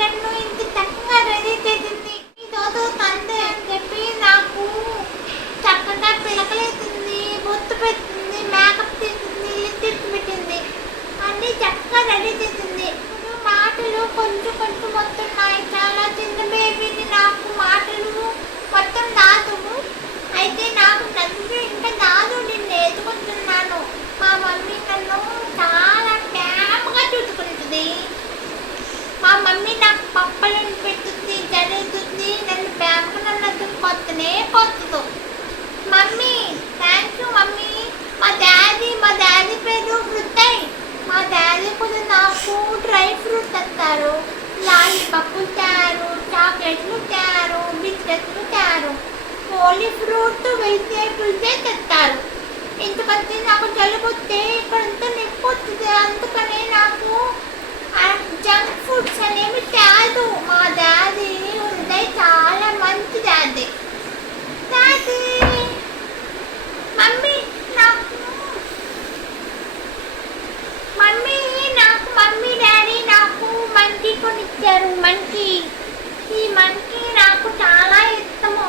నన్ను ఇంత చక్కగా రెడీ చేసింది. ఈరోజు సండే అని చెప్పి నాకు చక్కగా పిలకలేసింది, బొత్తు పెట్టింది, మేకప్ చేసింది, లిప్స్టిక్ పెట్టింది, అన్నీ చక్కగా రెడీ చేసింది. మాటలు కొంచెం కొంచెం వస్తున్నాయి. చాలా చిన్న బేబీని, నాకు మాటలు మొత్తం రాదు. అయితే నాకు నన్ను ఇంకా రాదు, నేను నేర్చుకుంటున్నాను. మా మమ్మీ నన్ను చాలా ప్రేమగా చూసుకుంటుంది. మా మమ్మీ నాకు పప్పలను పెడుతుంది, జరుగుతుంది, నన్ను ప్రేమగా నన్ను అదుకొస్తూనే కొత్తదు. Mummy thank you mummy. మా డాడీ పేరు వృత్తయ్. మా డాడీ కూడా నాకు డ్రై ఫ్రూట్స్ తెస్తారు, లాలీపప్పులు తయారు, చాక్లెట్లు తయారు, బిస్కెట్లు తయారు, ఓన్లీ ఫ్రూట్ వెజిటేబుల్సే తెస్తారు. ఎందుకంటే నాకు జలుబు వస్తే ఇక్కడంతా నొప్పి వస్తుంది. అందుకనే నాకు జంక్ ఫుడ్స్ అనేవి తేదు. మా డాడీ ఉంటాయి, చాలా మంచి డాడీ. మమ్మీ డాడీ నాకు మంకీ కొనిచ్చారు. ఈ మంకీ నాకు చాలా ఇష్టము.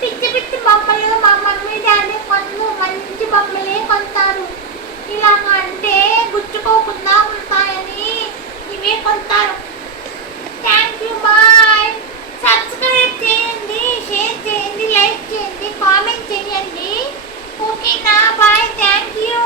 పిచ్చి పిచ్చి బొమ్మలు మా మమ్మీ డాడీ కొంచెం మంచి బొమ్మలే కొంటారు. ఇలా అంటే గుచ్చుకోకుండా ఉంటాయని ఇవే కొంటారు. Thank you, bye. సబ్స్క్రైబ్ చేయండి, షేర్ చేయండి, లైక్ చేయండి, కామెంట్ చేయండి. ఓకేనా? Bye, thank you.